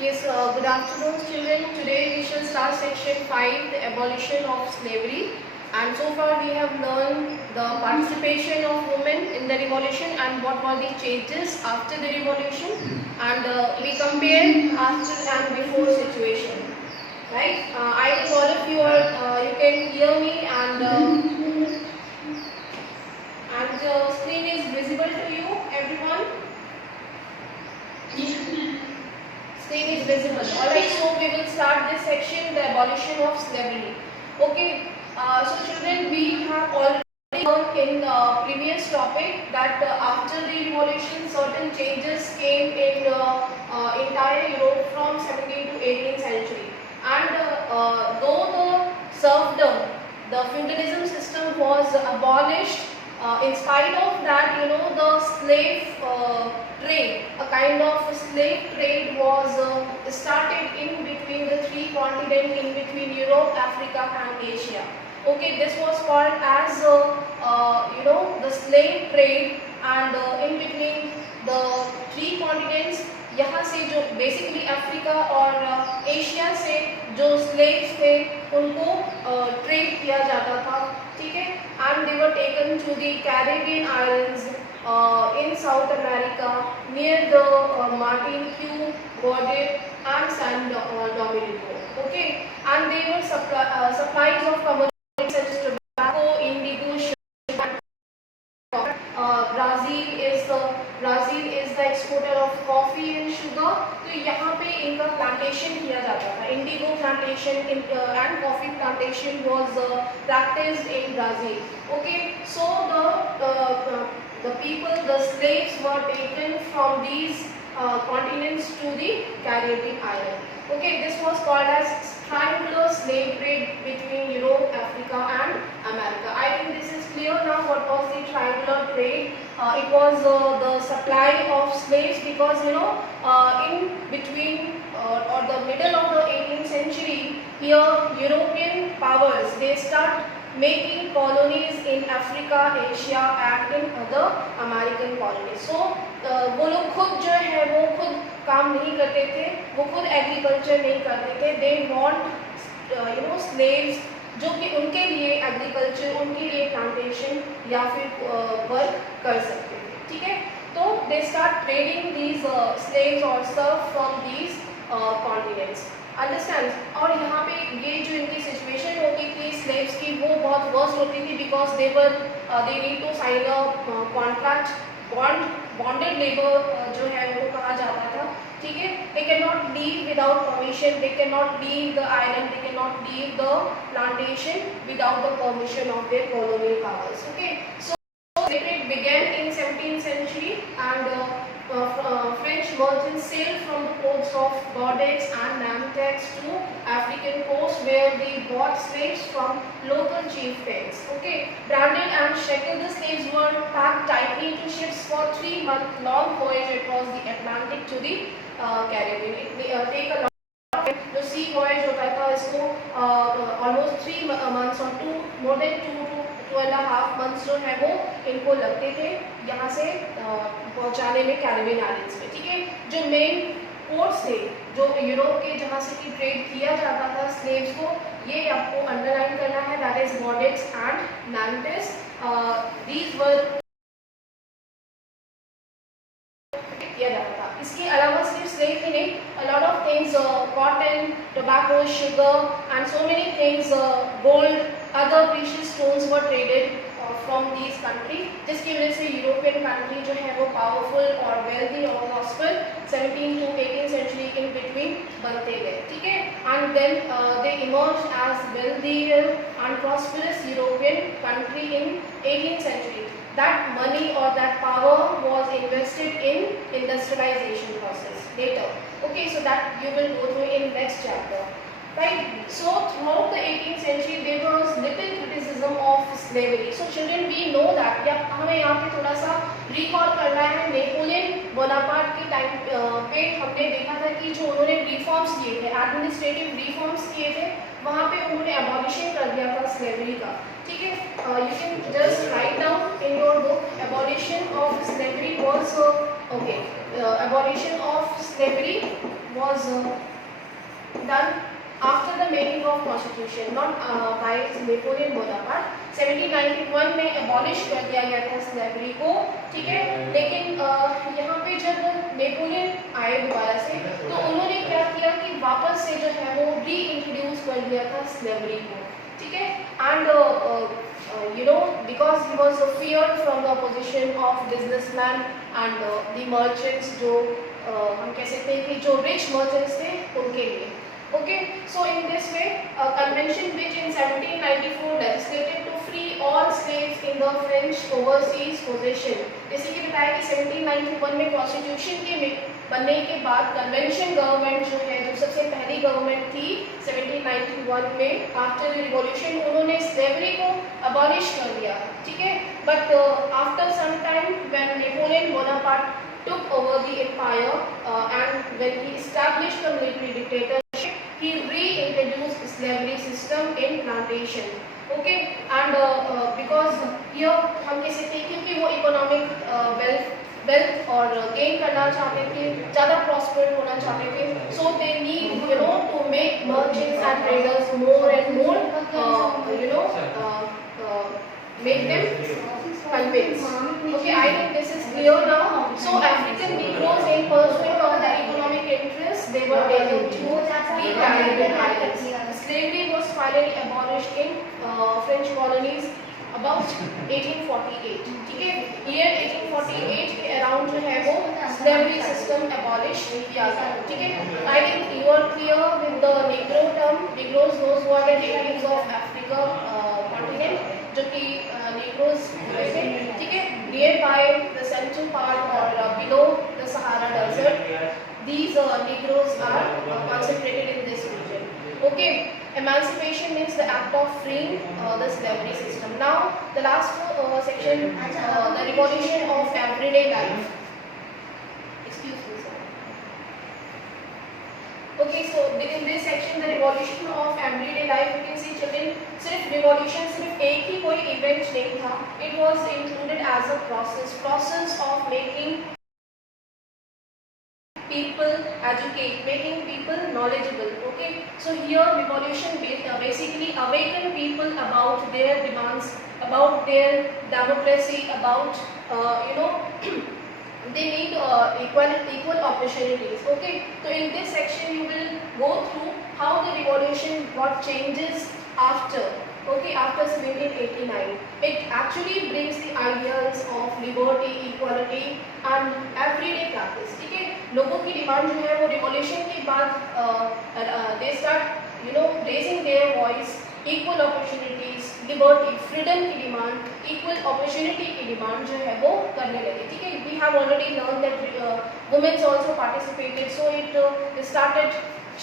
Yes, good afternoon children. Today we shall start section 5, the abolition of slavery. And so far we have learned the participation of women in the revolution and what were the changes after the revolution. And we compare after and before situation. Right? I think all of you are, you can hear me and the screen is visible to you, everyone? Screen is visible. Alright, so we will start this section, the abolition of slavery. Okay, so children, we have already learned in the previous topic that after the revolution, certain changes came in entire Europe from 17th to 18th century. And though the serfdom, the feudalism system was abolished, in spite of that, the slave trade, a kind of slave trade was started in between the three continents, in between Europe, Africa and Asia. Okay, this was called as the slave trade, and in between the three continents, यहाँ से जो basically Africa और Asia से जो slaves थे उनको trade किया जाता था, ठीक है, and they were taken to the Caribbean islands in South America near the Martinique, Guadeloupe and San Dominico. Okay, and they were supplies of commodities such as tobacco, indigo, sugar. Brazil is the exporter of coffee and sugar. तो यहाँ पे इनका plantation किया जाता था. Indigo plantation and coffee plantation was practiced in Brazil. Okay, so the people, the slaves were taken from these continents to the Caribbean island. Okay, this was called as triangular slave trade between Europe, Africa and America. I think this is clear now what was the triangular trade. It was the supply of slaves because in between or the middle of the 18th century, here European powers, they start making colonies in Africa, Asia and in other American colonies. So वो लोग खुद जो है वो खुद काम नहीं करते थे, वो खुद एग्रीकल्चर नहीं करते थे. They want slaves जो कि उनके लिए एग्रीकल्चर, उनके लिए प्लांटेशन या फिर वर्क कर सकते थे, ठीक है. तो they start trading these slaves or serf from these continents. Understand. और यहाँ पे ये जो इनकी सिचुएशन होती थी स्लेव्स की, वो बहुत वर्स्ट होती थी because they need to sign a contract, bonded labour जो है वो कहा जाता था, ठीक है. They can not leave without permission, they can not leave the island, they can not leave the plantation without the permission of their colonial powers. Okay, so trade began in 17th century and French merchants sailed from the ports of Bordeaux and Nantes to African coast where they bought slaves from local chieftains. Okay, branded and shackled, the slaves were packed tightly into ships for 3-month long voyage across the Atlantic to the Caribbean. It take a long time. जो sea voyage होता था इसको almost 3 months or more than 2.5 months जो है वो इनको लगते थे यहाँ से पहुँचाने में कैरिबियन आइलैंड्स में, ठीक है. जो मेन पोर्ट्स थे जो यूरोप के जहाँ से कि ट्रेड किया जाता था स्लेव्स को, ये आपको अंडरलाइन करना है, that is Bordeaux and Nantes. These were किया जाता था. इसके अलावा सिर्फ स्लेव ही नहीं, a lot of things, cotton, tobacco, sugar and so many things, gold, other precious stones were traded from these countries, जिसकी वजह से यूरोपियन कंट्री जो है वो पावरफुल और वेल्दी और prosper 17th to 18th century in between बनते गए, ठीक है. and then they emerged as wealthier and prosperous European country in 18th century. That money or that power was invested in industrialization process later. Okay, so that you will go through in next chapter. Right, so throughout the 18th century there was little criticism of slavery. So children, we know that. या हमें यहाँ पे थोड़ा सा recall करना है. Napoleon Bonaparte के time पे हमने देखा था कि जो उन्होंने रिफॉर्म्स किए थे, एडमिनिस्ट्रेटिव रिफॉर्म्स किए थे, वहाँ पे उन्होंने एबॉलिशन कर दिया था स्लेवरी का, ठीक है. You can just write down in your book, abolition of slavery was okay. abolition of slavery was done after the making of constitution, not by Napoleon Bonaparte. 1791 में abolish कर दिया गया था स्लेवरी को, ठीक है। लेकिन यहाँ पे जब नेपोलियन आए दोबारा से, तो उन्होंने क्या किया कि वापस से जो है वो री इंट्रोड्यूस कर दिया था स्लेवरी को, ठीक है। And you know, because he was feared from the opposition of businessmen and the merchants, जो हम कह सकते हैं कि जो rich merchants थे उनके लिए। Okay, so in this way, a convention which in 1794 legislated to free all slaves in the French overseas possession, जैसे कि बताया कि 1791 में कॉन्स्टिट्यूशन के बनने के बाद कन्वेंशन गवर्नमेंट जो है, जो सबसे पहली गवर्नमेंट थी 1791 में आफ्टर द रिवॉल्यूशन, उन्होंने स्लेवरी को अबॉलिश कर दिया, ठीक है। But after some time when Napoleon Bonaparte took over the empire and when he established the military dictatorship, he reintroduced slavery system in plantation, okay। and because here हम कह सकते हैं क्योंकि वो इकोनॉमिक वेल्थ और गेन करना चाहते थे, ज़्यादा प्रॉस्पर होना चाहते थे, so they need to make merchants and traders more and more make them convince, okay। I think this is clear now। So African Negroes, in pursuit of their economic interests, they were taken to the Caribbean islands। Slavery was finally abolished in French colonies about 1848, ठीक है। Year 1848 के around जो है वो slavery system abolish किया गया, ठीक है। I think you are clear with the Negro term। Negroes, those who are the natives of Africa continent, जो कि Negroes थे, ठीक है, nearby the central part or below the Sahara Desert, these Negroes are concentrated in this region, okay। Emancipation means the act of freeing the slavery system। Now the last section, the revolution of everyday life। Excuse me, sir। Okay, so in this section, the revolution of everyday life, you can see children, सिर्फ revolution सिर्फ एक ही कोई event नहीं था, it was included as a process of making people educate, making people knowledgeable, okay। So here revolution basically awaken people about their demands, about their democracy, about they need equal opportunities, okay। So in this section you will go through how the revolution got changes after, okay, after 1789। It actually brings the ideals of liberty, equality and everyday practice, ठीक है। लोगों की demand जो है वो revolution के बाद they start raising their voice, equal opportunities, liberty, freedom की डिमांड, equal opportunity की डिमांड जो है वो करने लगे, ठीक है। We have already learned that women also participated, so it started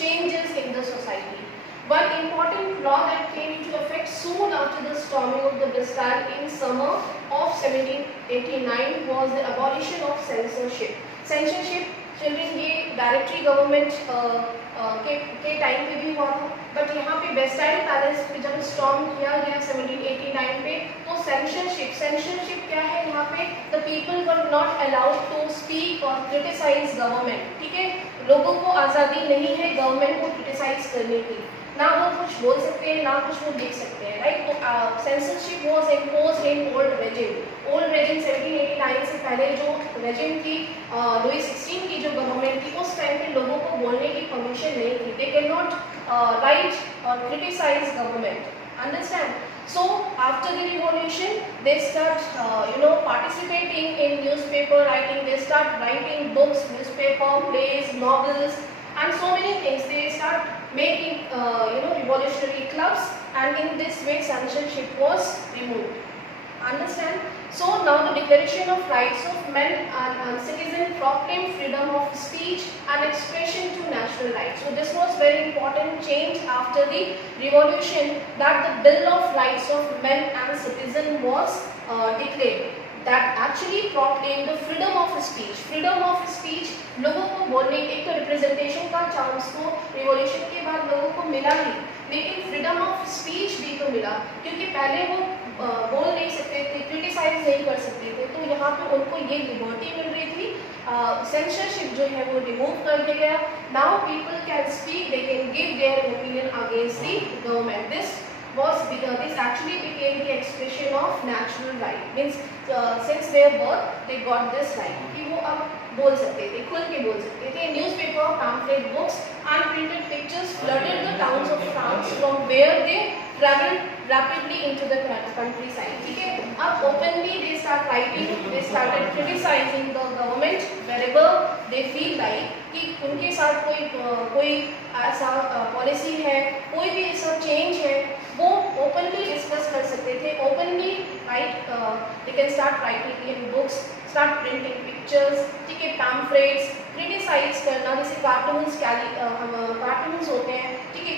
changes in the society। One important law that came into effect soon after the storming of the Bastille in summer of 1789 was the abolition of censorship। Censorship, children, ये directory government के time पे भी हुआ था, but यहाँ पे Bastille palace पे जब स्टॉर्म किया गया 1789 पे, तो सेंसरशिप क्या है यहाँ पे, the people were not allowed to speak और क्रिटिसाइज गवर्नमेंट, ठीक है। लोगों को आज़ादी नहीं है गवर्नमेंट को क्रिटिसाइज करने की, ना वो कुछ बोल सकते हैं ना कुछ वो लिख सकते हैं, राइट। तो censorship was imposed in old regime 1789 से पहले जो रेजिम थी, लुई 16 की जो गवर्नमेंट थी, उस टाइम पे लोगों को बोलने की परमिशन नहीं थी। दे कैन नॉट राइट और criticise government, understand. So after the revolution, they start participating in newspaper writing, they start writing books, newspaper, plays, novels and so many things। They start making revolutionary clubs, and in this way censorship was removed, understand। So now the Declaration of Rights of Men and Citizens proclaimed freedom of speech and expression to national rights। So this was very important change after the revolution, that the Bill of Rights of Men and Citizens was declared, that actually proclaimed the freedom of speech। freedom of speech, लोगों को बोलने, एक तो representation का chance तो revolution के बाद लोगों को मिला ही, लेकिन फ्रीडम ऑफ स्पीच भी तो मिला, क्योंकि पहले वो बोल नहीं सकते थे, क्रिटिसाइज नहीं कर सकते थे, तो यहाँ पे उनको ये लिबर्टी मिल रही थी सेंसरशिप जो है वो रिमूव कर दिया गया. Now people can speak, they can give their opinion against the government. This actually became the expression of natural right. Means since their birth they got this right कि वो अब बोल सकते थे, खुल के बोल सकते थे. Newspaper, pamphlet, books and printed pictures flooded the towns of France from where they traveled rapidly into the countryside. ठीक है, अब openly they start writing, they started criticizing the government wherever they feel like कि उनके साथ कोई ऐसा policy है, कोई भी ऐसा चेंज है, वो ओपनली डिस्कस कर सकते थे. Openly right, they can start writing in books, start printing pictures, ठीक है, पैम्फलेट्स, क्रिटिसाइज करना, जैसे कार्टून्स होते हैं, ठीक है.